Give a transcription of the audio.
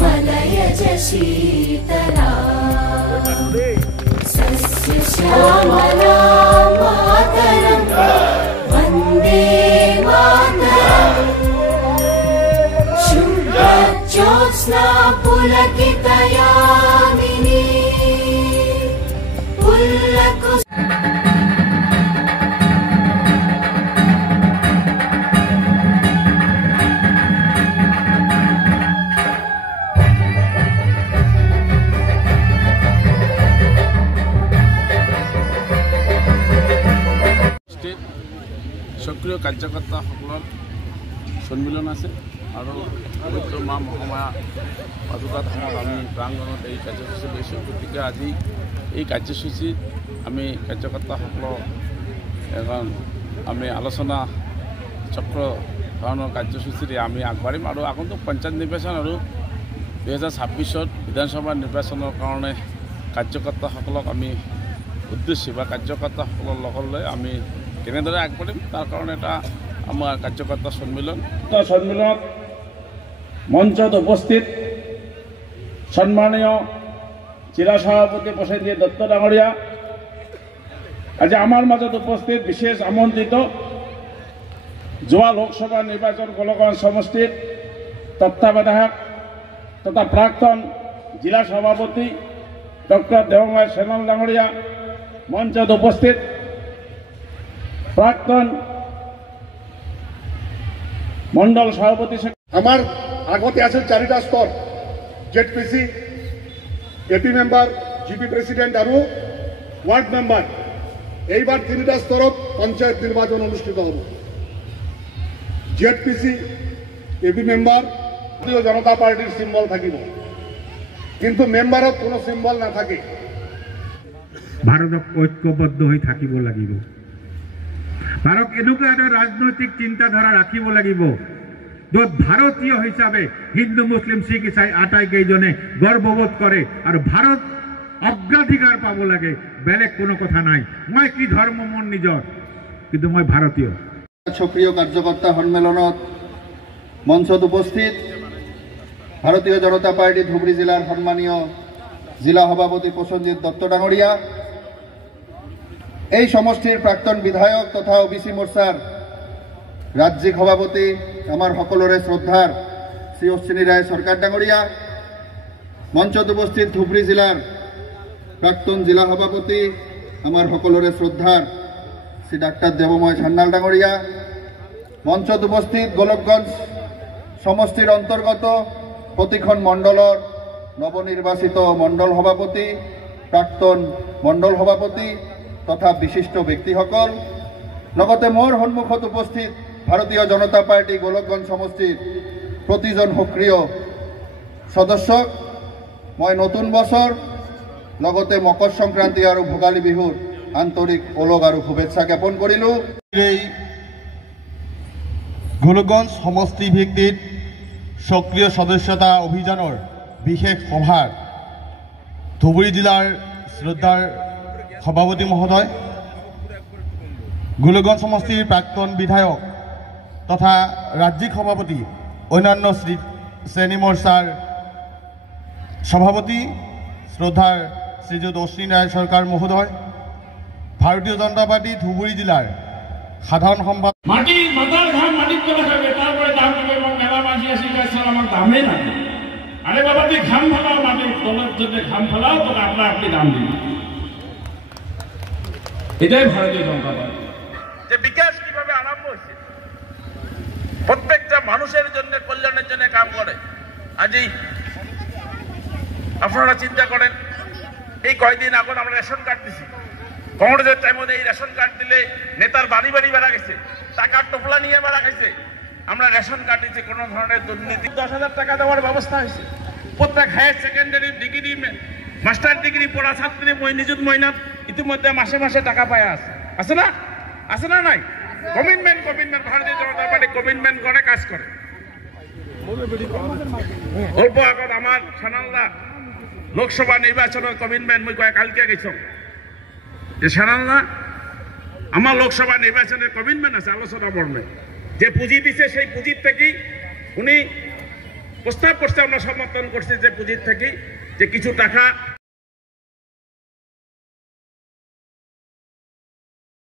मलयज शीतला सस्य श्यामला मातरं वन्दे मातरम् शुभ्रज्योत्स्ना पुलकितयामिनी पुल्लकुसुम सक्रिय कार्यकर्ताসকলৰ সন্মিলন আছে আৰু পবিত্ৰ মা মহামায়া পাদুকা ধামত আমি প্ৰাংগণত এই কাৰ্যসূচী লৈছোঁ। গতিকে আজি এই কাৰ্যসূচীত আমি কাৰ্যকৰ্তাসকলক এখন আমি আলোচনা চক্ৰ ধৰণৰ কাৰ্যসূচীৰে আমি আগবাঢ়িম আৰু আগন্তুক পঞ্চায়ত নিৰ্বাচন আৰু 2026 বিধানসভা নিৰ্বাচনৰ কাৰণে কাৰ্যকৰ্তাসকলক আমি উদ্দেশ্যে বা কাৰ্যকৰ্তাসকলৰ লগত লৈ আমি কেনেদৰে আগবাঢ়িম তাৰ কাৰণে এটা আমাৰ কাৰ্যকৰ্তা সন্মিলনত মঞ্চত উপস্থিত সন্মানীয় জিলা সভাপতি প্ৰসেনজিৎ দত্ত ডাঙৰীয়া, আজি আমাৰ মাজত উপস্থিত বিশেষ আমন্ত্ৰিত যোৱা লোকসভা নিৰ্বাচন গোলকগঞ্জ সমষ্টিৰ তত্ত্বাৱধায়ক তথা প্ৰাক্তন জিলা সভাপতি ডক্টৰ দেৱময় সোণোৱাল ডাঙৰীয়া, মঞ্চত উপস্থিত प्राक्तन मंडल सभापति आमार आगते आछे चारिटा स्तर जेडपीसी एपी मेम्बर जीपी प्रेसिडेंट और वार्ड मेम्बर एइबार तीनटा स्तरत पंचायत निर्वाचन अनुष्ठित हबे। जेडपीसी AP member Bharatiya Janata पार्टीर symbol थाकिब किन्तु मेम्बारत कोनो सिम्बल ना थाके भारतक ऐक्यबद्ध हई थाकिब लागिब। भारत एनेकुवा एटा राजनैतिक चिंताधारा राखिब लागिब য'ত ভাৰতীয় হিচাপে হিন্দু মুছলিম শিখ ইসাই আটাইকেইজনে গৰ্ববোধ কৰে আৰু ভাৰত অগ্ৰাধিকাৰ পাব লাগে, বেলেগ কোনো কথা নাই। মই কি ধৰ্ম মোৰ নিজৰ, কিন্তু মই ভাৰতীয়। সক্ৰিয় কাৰ্যকৰ্তা সম্মেলনত মঞ্চত উপস্থিত ভাৰতীয় জনতা পাৰ্টি ধুবড়ী জেলাৰ সম্মানীয় জিলা সভাপতি প্ৰসেনজিৎ দত্ত ডাঙৰীয়া, এই সমষ্টিৰ প্ৰাক্তন বিধায়ক তথা ওবিসি মোৰ্চাৰ ৰাজ্যিক সভাপতি আমাৰ সকলৰে শ্ৰদ্ধাৰ শ্ৰী অশ্বিনী ৰায় সৰকাৰ ডাঙৰীয়া, মঞ্চত উপস্থিত ধুবড়ী জেলাৰ প্ৰাক্তন জেলা সভাপতি আমাৰ সকলৰে শ্ৰদ্ধাৰ শ্ৰী ডাক্তাৰ দেবময় সান্যাল ডাঙৰীয়া, মঞ্চত উপস্থিত গোলকগঞ্জ সমষ্টিৰ অন্তৰ্গত প্ৰতিখন মণ্ডলৰ নবনিৰ্বাচিত মণ্ডল সভাপতি, প্ৰাক্তন মণ্ডল সভাপতি তথা বিশিষ্ট ব্যক্তিসকল, লগতে মোৰ সন্মুখত উপস্থিত ভাৰতীয় জনতা পাৰ্টি গোলকগঞ্জ সমষ্টিৰ প্ৰতিজন সক্ৰিয় সদস্যক মই নতুন বছৰ লগতে মকৰ সংক্ৰান্তি আৰু ভোগালী বিহুৰ আন্তৰিক ওলগ আৰু শুভেচ্ছা জ্ঞাপন কৰিলোঁ। এই গোলকগঞ্জ সমষ্টি ভিত্তিক সক্ৰিয় সদস্যতা অভিযানৰ বিশেষ সভাৰ ধুবুৰী জিলাৰ শ্ৰদ্ধাৰ সভাপতি মহোদয়, গোলকগঞ্জ সমষ্টিৰ প্ৰাক্তন বিধায়ক তথা ৰাজ্যিক সভাপতি অন্যান্য শ্ৰেণী মৰ্চাৰ সভাপতি শ্ৰদ্ধাৰ শ্ৰীযুত অশ্বিনী ৰায় সৰকাৰ মহোদয়, ভাৰতীয় জনতা পাৰ্টি ধুবুৰী জিলাৰ সাধারণ সম্পাদক। মাটির ঘাম মাটির তলে খাবে, তারপরে দাম দেবে এবং মেলা মাঝি আসি কাছে আমার দামে না। আরে বাবা তুই ঘাম ফেলাও, মাটির তলের জন্য ঘাম ফেলাও, তোকে আপনি দাম দিন। এটাই ভারতীয় জনতা পার্টি। যে বিকাশ কিভাবে আরম্ভ হয়েছে, প্রত্যেকটা মানুষের জন্য কল্যাণের জন্য কাম করে। আজি আপনারা চিন্তা করেন, এই কয়দিন আগে আমরা রেশন কার্ড দিছি, কংগ্রেসের টাইমে এই রেশন কার্ড দিলে নেতার বাড়ি বাড়ি বেড়া গেছে, টাকার টোপলা নিয়ে বেড়া গেছে। আমরা রেশন কার্ড দিচ্ছি, কোনো ধরনের দুর্নীতি। 10,000 টাকা দেওয়ার ব্যবস্থা হয়েছে। প্রত্যেক higher secondary degree master degree পড়া ছাত্রী নিযুত মহিনাত ইতিমধ্যে মাসে মাসে টাকা পায় আছে না, আছে না নাই? কমিটমেন্ট ভারতীয় জনতা পার্টি কমিটমেন্ট করে, কাজ করে। অল্প আগত আমার সানালদা লোকসভা নির্বাচনের কমিটমেন্ট মই কালকে গেছ যে সানালদা আমার লোকসভা নির্বাচনের কমিটমেন্ট আছে, আলোচনা বর্ণে যে পুঁজি দিছে সেই পুঁজির থেকেই উনি প্রস্তাব করছে, আমরা সমর্থন করছি যে পুঁজির থেকে যে কিছু টাকা